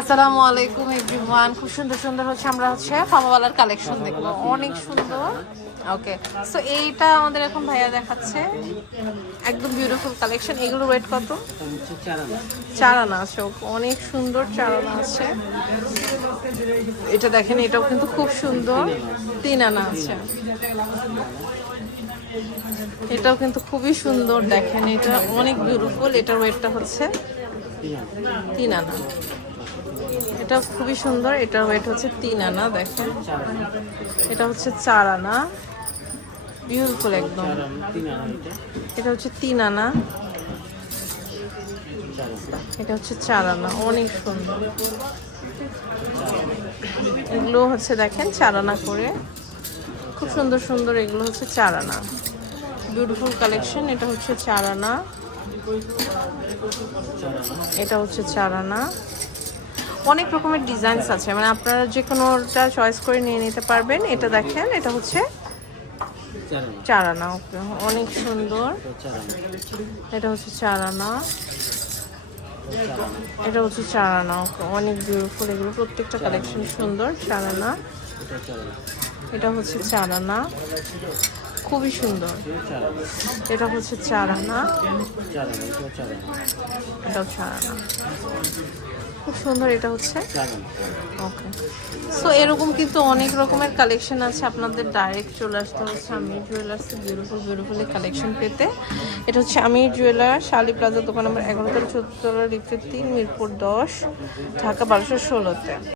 আসসালামু আলাইকুম এভরিওয়ান খুব সুন্দর সুন্দর হচ্ছে আমরা হচ্ছে ফামাওয়ালার কালেকশন দেখব। অনেক সুন্দর। ওকে সো এইটা আমাদের এখন ভাইয়া দেখাচ্ছে। একদম বিউটিফুল কালেকশন এগুলো ওয়েট কত? চার আনা আছে। অনেক সুন্দর চার আনা আছে। এটা দেখেন, এটাও কিন্তু খুব সুন্দর। তিন আনা আছে। এটাও কিন্তু খুবই সুন্দর। দেখেন, এটা অনেক বিউটিফুল এটার ওয়েটটা হচ্ছে তিন আনা। এটা খুবই সুন্দর এটার ওয়েট হচ্ছে তিন আনা, দেখেন। এটা হচ্ছে চার আনা। বিউটিফুল একদম। এটা হচ্ছে তিন আনা। এটা হচ্ছে চার আনা, অনেক সুন্দর। এগুলো হচ্ছে দেখেন, চার আনা করে। খুব সুন্দর সুন্দর এগুলো হচ্ছে চার আনা। বিউটিফুল কালেকশন এটা হচ্ছে চার আনা। এটা হচ্ছে চার আনা। অনেক রকমের ডিজাইনস আছে। মানে আপনারা যে কোনোটা চয়েস করে নিয়ে নিতে পারবেন। এটা দেখেন এটা হচ্ছে চারানা। ওকে অনেক সুন্দর। এটা হচ্ছে চার আনা এটা হচ্ছে চার আনা ওকে অনেক বিউটিফুল এগুলো প্রত্যেকটা কালেকশন সুন্দর চার আনা এটা হচ্ছে চারানা। খুবই সুন্দর। এটা হচ্ছে চারানা। এটাও চার আনা খুব সুন্দর এটা হচ্ছে। ওকে সো এরকম কিন্তু অনেক রকমের কালেকশন আছে। আপনাদের ডাইরেক্ট চলে আসতে হচ্ছে Amir jewellers beautiful beautiful collection পেতে। এটা হচ্ছে আমির জুয়েলার শালি প্লাজা দোকান নম্বর এগারো তেরো চোদ্দ লিফটের তিন মিরপুর দশ ঢাকা বারোশো ষোলোতে।